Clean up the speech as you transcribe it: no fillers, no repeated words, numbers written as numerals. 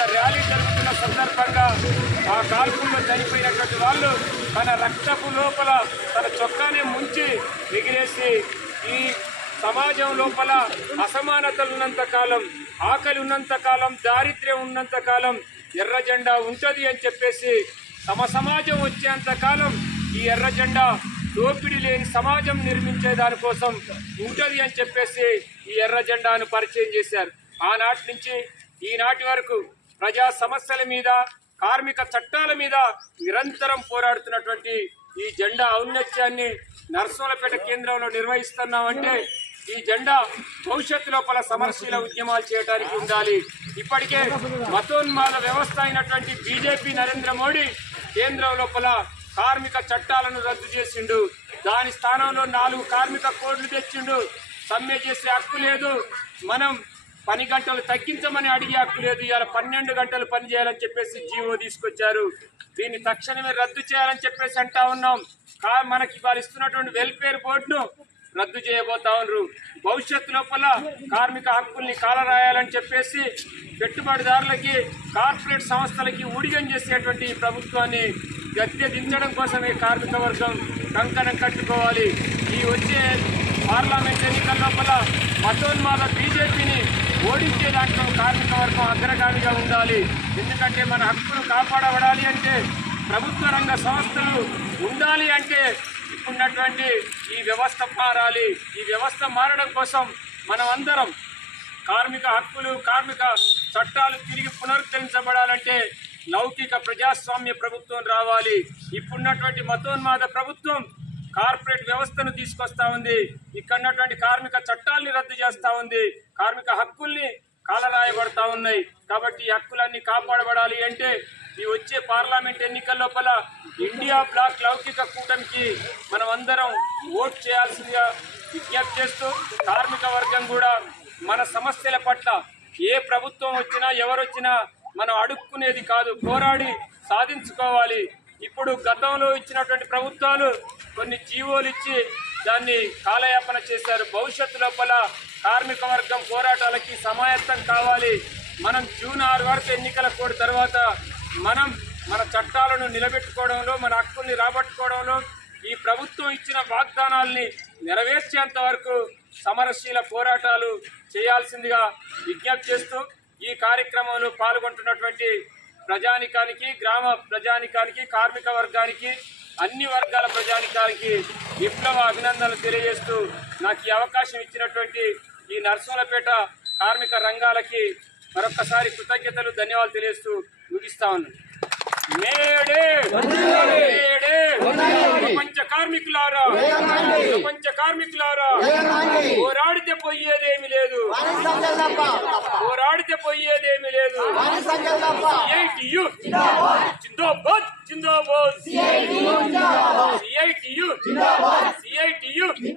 అక్కడ ర్యాలీ జరుగుతున్న సందర్భంగా ఆ కాల్పుల్లో చనిపోయినటువంటి వాళ్ళు తన రక్తపు లోపల తన చొక్కానే ముంచి ఎగిరేసి ఈ సమాజం లోపల అసమానతలు ఉన్నంత కాలం, ఆకలి ఉన్నంత కాలం, దారిద్ర్యం ఉన్నంత కాలం ఎర్ర జెండా ఉంటుంది అని చెప్పేసి సమాజం వచ్చేంత కాలం ఈ ఎర్ర జెండా దోపిడీ లేని సమాజం నిర్మించే దానికోసం ఉంటుంది అని చెప్పేసి ఈ ఎర్ర జెండాను పరిచయం చేశారు. ఆనాటి నుంచి ఈనాటి వరకు ప్రజా సమస్యల మీద, కార్మిక చట్టాల మీద నిరంతరం పోరాడుతున్నటువంటి ఈ జెండా ఔన్నత్యాన్ని నర్సంలపేట కేంద్రంలో నిర్వహిస్తున్నామంటే ఈ జెండా భవిష్యత్తు లోపల సమరశీల ఉద్యమాలు చేయడానికి ఉండాలి. ఇప్పటికే మతోన్మాద వ్యవస్థ అయినటువంటి బీజేపీ నరేంద్ర మోడీ కేంద్రం లోపల కార్మిక చట్టాలను రద్దు చేసిండు. దాని స్థానంలో 4 కార్మిక కోడ్లు తెచ్చిండు. సమ్మె చేసే హక్కు లేదు, మనం పని గంటలు తగ్గించమని అడిగే హక్కు లేదు. ఇవాళ 12 గంటలు పని చేయాలని చెప్పేసి జీవో తీసుకొచ్చారు. దీన్ని తక్షణమే రద్దు చేయాలని చెప్పేసి అంటా ఉన్నాం. మనకి వాళ్ళు ఇస్తున్నటువంటి వెల్ఫేర్ బోర్డును రద్దు చేయబోతా ఉన్నారు. భవిష్యత్తు లోపల కార్మిక హక్కుల్ని కాలరాయాలని చెప్పేసి పెట్టుబడిదారులకి, కార్పొరేట్ సంస్థలకి ఊడిగం చేసేటువంటి ప్రభుత్వాన్ని గద్దె దించడం కోసమే కార్మిక వర్గం కంకణం కట్టుకోవాలి. ఈ వచ్చే పార్లమెంట్ ఎన్నికల లోపల మతోన్మాద బీజేపీని ఓడించే దాంట్లో కార్మిక వర్గం అగ్రగామిగా ఉండాలి. ఎందుకంటే మన హక్కులు కాపాడబడాలి అంటే, ప్రభుత్వ రంగ సంస్థలు ఉండాలి అంటే ఇప్పుడున్నటువంటి ఈ వ్యవస్థ మారాలి. ఈ వ్యవస్థ మారడం కోసం మనం అందరం కార్మిక హక్కులు, కార్మిక చట్టాలు తిరిగి పునరుద్ధరించబడాలంటే లౌకిక ప్రజాస్వామ్య ప్రభుత్వం రావాలి. ఇప్పుడున్నటువంటి మతోన్మాద ప్రభుత్వం కార్పొరేట్ వ్యవస్థను తీసుకొస్తా ఉంది. ఇక్కడున్నటువంటి కార్మిక చట్టాలని రద్దు చేస్తా ఉంది. కార్మిక హక్కుల్ని కాలరాయబడతా ఉన్నాయి. కాబట్టి ఈ హక్కులన్నీ కాపాడబడాలి అంటే ఈ వచ్చే పార్లమెంట్ ఎన్నికల లోపల ఇండియా బ్లాక్ లౌకిక కూటమికి మనం అందరం ఓట్ చేయాల్సిందిగా విజ్ఞప్తి చేస్తూ, కార్మిక వర్గం కూడా మన సమస్యల పట్ల ఏ ప్రభుత్వం వచ్చినా ఎవరొచ్చినా మనం అడుక్కునేది కాదు, పోరాడి సాధించుకోవాలి. ఇప్పుడు గతంలో ఇచ్చినటువంటి ప్రభుత్వాలు కొన్ని జీవోలు ఇచ్చి దాన్ని కాలయాపన చేశారు. భవిష్యత్తు లోపల కార్మిక వర్గం పోరాటాలకి సమాయత్తం కావాలి. మనం జూన్ 6 వరకు ఎన్నికల కోడ్ తర్వాత మనం మన చట్టాలను నిలబెట్టుకోవడంలో, మన హక్కుల్ని రాబట్టుకోవడంలో ఈ ప్రభుత్వం ఇచ్చిన వాగ్దానాల్ని నెరవేర్చేంత వరకు సమరశీల పోరాటాలు చేయాల్సిందిగా విజ్ఞప్తి చేస్తూ, ఈ కార్యక్రమంలో పాల్గొంటున్నటువంటి ప్రజానికానికి, గ్రామ ప్రజానికానికి, కార్మిక వర్గానికి, అన్ని వర్గాల ప్రజానికానికి విప్లవ అభినందనలు తెలియజేస్తూ, నాకు ఈ అవకాశం ఇచ్చినటువంటి ఈ నర్సంలపేట కార్మిక రంగాలకి మరొకసారి కృతజ్ఞతలు, ధన్యవాదాలు తెలియజేస్తూ ముగిస్తా ఉన్నాను. మేడే మేడే ప్రపంచ కార్మికులారా, ప్రపంచ కార్మికులారా, పోరాడితే పోయేదేమి లేదు, పోరాడితే పోయేదేమి లేదు. సిఐటియు జిందాబాద్, జిందాబాద్. సిఐటియు